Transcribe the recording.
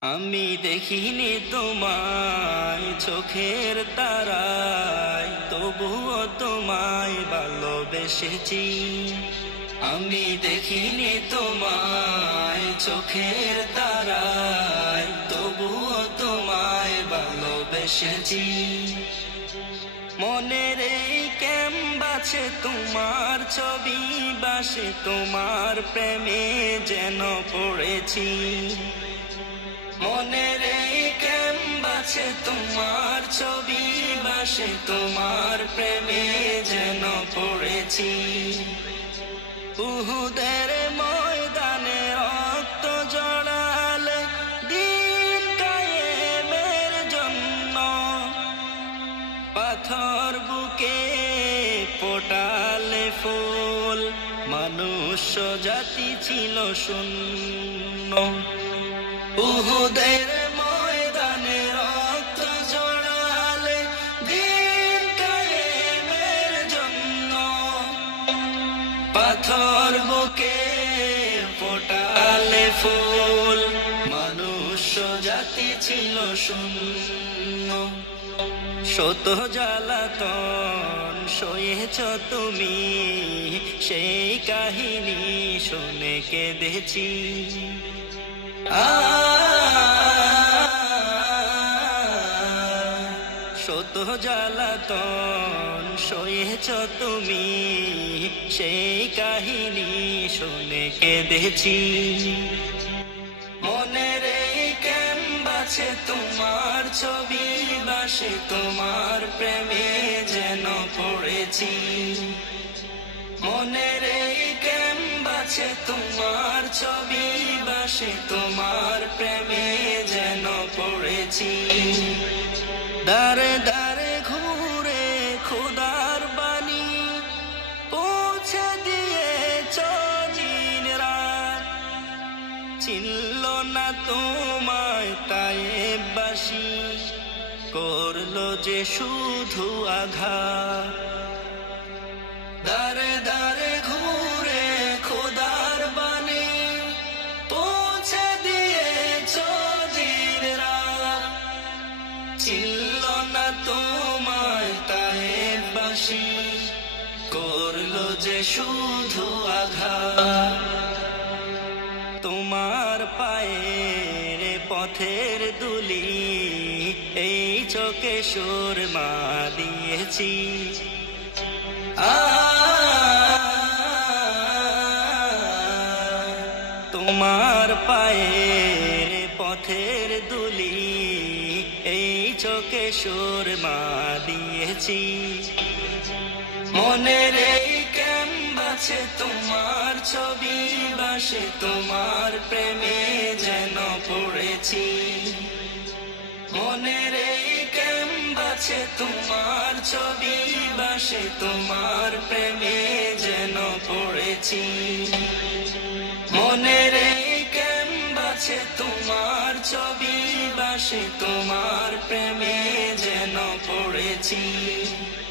আমি দেখিনি তোমায় চোখের তারায়, তবুও তোমায় ভালোবেসেছি। আমি দেখিনি তোমায় চোখের তারায়, তবুও তোমায় ভালোবেসেছি। মনের এই ক্যানভাসে তোমার ছবি বাসে, তোমার প্রেমে যেন পড়েছি। মনের এই ক্যানভাসে তোমার ছবি বাসে, তোমার প্রেমে যেন পড়েছি। উহুদের ময়দানে রক্ত জড়ালে দিন কায়েমের জন্য, পাথর বুকে ফোটালে ফুল, মনুষ্য জাতি ছিল শূন্য। উহুদের ময়দানে রক্ত জড়ালে দিন কায়েমের জন্য, পাথর বুকে ফোটালে ফুল, মনুষ্য জাতি ছিল শূন্য। শত জ্বালাতন সয়েছ তুমি, সেই কাহিনী শুনে কেঁদেছি। শত জ্বালাতন সয়েছ তুমি, সেই কাহিনী শুনে কেঁদেছি। মনের এই ক্যানভাসে তোমার ছবি বাসে, তোমার প্রেমে যেন পড়েছি। মনের এই ক্যানভাসে তোমার ছবি বাসে, তোমার প্রেমে যেন পড়েছি। দারে দারে ঘুরে খোদার বাণী পৌঁছে দিয়েছ দিন রাত, চিনল না তোমায় তায়েববাসী, করলো যে শুধু আঘাত। দারে দারে ঘুরে খোদার বাণী পৌঁছে দিয়েছ দিন রাত, চিনল না তোমায় তায়েববাসী, করলো যে শুধু আঘাত। তোমার পায়ের পথের দুলি এই চোখে সুরমা দিয়েছি। তোমার পায়ের পথের দুলি এই চোখে সুরমা দিয়েছি। মনের এই ক্যানভাসে তোমার ছবি বাসে, তোমার প্রেমে যেন পড়েছি। মনের এই ক্যানভাসে তোমার ছবি বাসে, তোমার প্রেমে যেন পড়েছি। মনের এই ক্যানভাসে তোমার ছবি বাসে, তোমার প্রেমে যেন পড়েছি।